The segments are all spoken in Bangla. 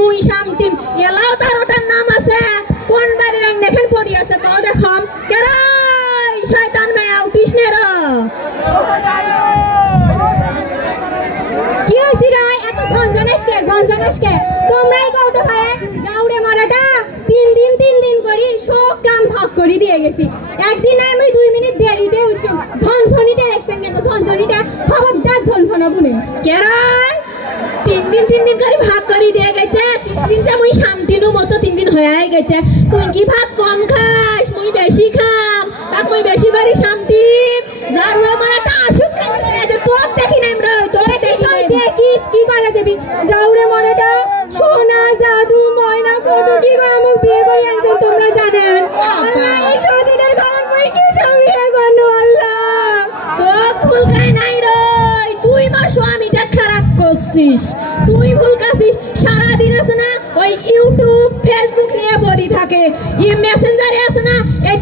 মুই শামটিম এলাও তার ওটার নাম আছে কোন বাড়ির আইন দেখেন পড়ি আছে কও দেখম কেরাই শয়তান মেয়া উঠিস নে র কি হইছি রে এত ঝনঝনাসকে তোমরাই কও তো ভাই যাওরে মারাটা তিন দিন করি সব কাম ভাগ করে দিয়ে গেছি একদিন আমি 2 মিনিট দেরিতে উঠছি ঝনঝনিটা দেখছেন কেন ঝনঝনিটা খবরদার ঝনঝনা বুনে কেরাই তিন দিন করে ভাগ করে দিয়ে গেছে 3 দিন যা মুই শামতিনু মতো 3 দিন হয়ে গেছে তুই কি ভাত কম খাস মুই বেশি খাম তাক মুই বেশি করি শামতি যাওরে মারাটা আসুক যে তোর দেখি নাই রে তোর দেখিস কি করে দেবি যাওরে মারাটা সোনা জাদু ময়না কত কি করে আমাকে বিয়ে করে আনছেন তোমরা জানেন এই সতীনের কারণ মুই কি সবিয়ে গনো আল্লাহ তো ভুল কাই নাই রে তুই মা স্বামীটা খারাপ করছিস তুই ভুল কাছিস সারা দিন আছে না ওই ইউটিউব ফেসবুক নিয়ে পড়ি থাকে ই মেসেঞ্জারে আছে না এই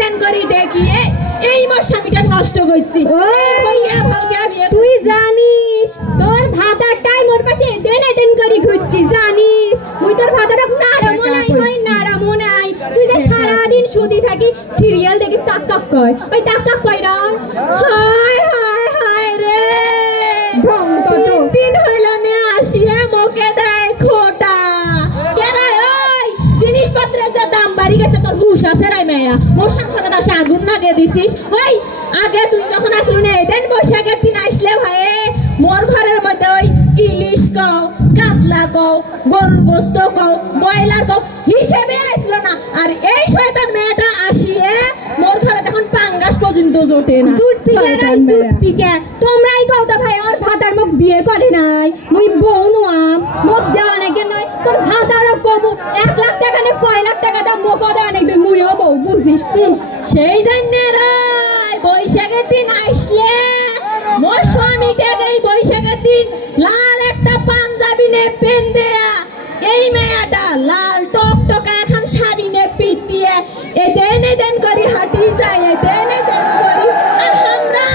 দেন করি দেখি এই মা স্বামীটা নষ্ট কইছি ওই ভালকে বিয়ে তুই জানিস তোর ভাতারটাই মোর কাছে দেন করি ঘুরছিস জানিস মুই তোর ভাতাটা নারামো নাই তুই যে সারা দিন শুধু থাকি সিরিয়াল দেখিস টাক কয় ওই টাক কয় রা হায় রে দিন হইল নে আসিয়া মোকে দেয় খোটা কেরা ওই জিনিসপত্রের যে দাম বাড়ি গেছে তোর হুশ আছে রে মেয়া মোর সংসারে দাসে আগুন লাগে দিছিস ওই আগে তুই যখন আসলু নে দেন বৈশাখের দিন আসলে ভাই মোর ঘরের মধ্যে ওই ইলিশ কও কাতলা কও গরুর গোস্ত কও ব্রয়লার কও হিসেবে আসলো না আর এই শয়তান মেয়েটা আসিয়ে মোর ঘরে তখন পাঙ্গাস পর্যন্ত জোটে না দুধ পিকে তোমরাই কও তো ভাই ওর ভাতার মুখ বিয়ে করে নাই মুই বউ নুয়াম মুখ দেওয়া নাকি নয় তোর ভাতারও কবু 1 লাখ টাকা নে কয় লাখ টাকা দাম মুখ দেওয়া নাকি মুইও বউ বুঝিস সেই জন্য রে বৈশাখের দিন আসলে মোর স্বামীটাকে এই বৈশাখের দিন লাল একটা পাঞ্জাবি নে পেন দেয়া এই মেয়েটা লাল টকটকা এখন শাড়ি নে পিন দিয়ে এদেন করি হাঁটি যায় এদেন করি আর আমরা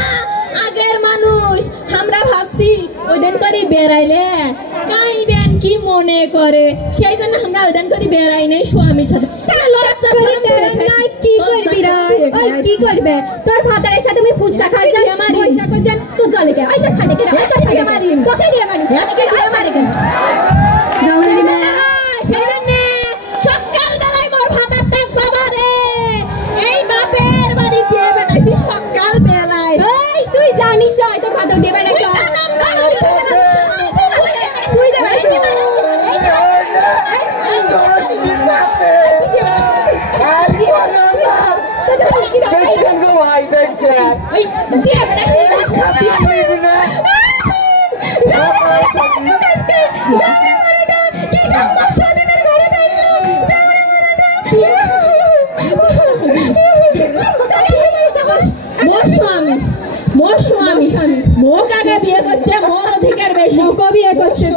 আগের মানুষ আমরা ভাবছি ওইদিন করি বেড়াইলে কাই দেন কি মনে করে সেই জন্য আমরা ওইদিন করি বেড়াই নাই স্বামীর সাথে কি করবি রে কি করবে তোর ফাদারের সাথে আমি ফুচকা খাই যাই পয়সা কর যান তো গলে কে আই তোর ফাটে কে আই তোর ফাটে মারি তোকে দিয়ে মারি তোকে দিয়ে মারি যাওনি দিনা সেই জন্য সকাল বেলায় মোর ফাদার টাক বাবা রে এই বাপের বাড়ি দিয়ে বেড়াইছি সকাল বেলায় এই তুই জানিস না তোর ফাদার দিয়ে বেড়াইছ তুই দে বেড়াইছ এই কি বাপে তুই বেড়াইছ দেখছেন গো ভাই দেখছেন ওই দিয়ে বেড়াইছ মোর স্বামী মোক আগে বিয়ে করছে মোর অধিকার বেশি মোকে বিয়ে করছে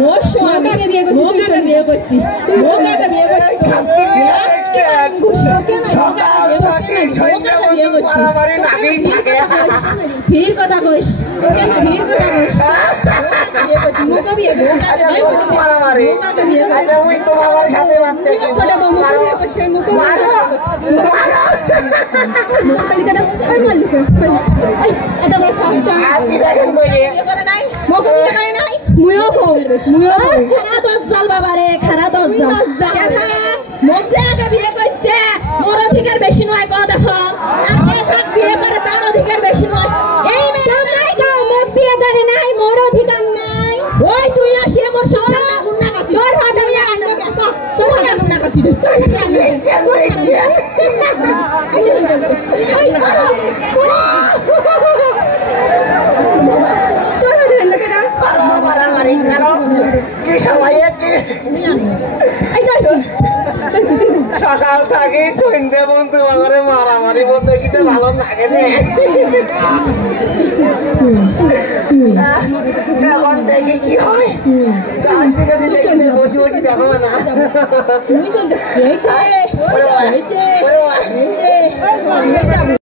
মোর স্বামী আগে বিয়ে করছে মোক আগে বিয়ে করছি মোক আগে বিয়ে করছি ফির কথা কইস ফির কথা কইস মোকে বিয়ে করছি মোর অধিকার বেশি নয় কো দেখো বিয়ে করে তার অধিকার বেশি নয় এই বিয়ে করে নাই মোর অধিকার নাই ওই তুই আসিয়ে মোর সঙ্গে আগুন না কাছি তোর ভাত আমি তোর আগুন না কাছি সকাল থেকে সন্ধ্যা বন্ধু বাগারে মারামারি বলতে কিছু ভালো লাগে না এখন দেখি কি হয় 10 বিঘা দেখি বসে বসে দেখো না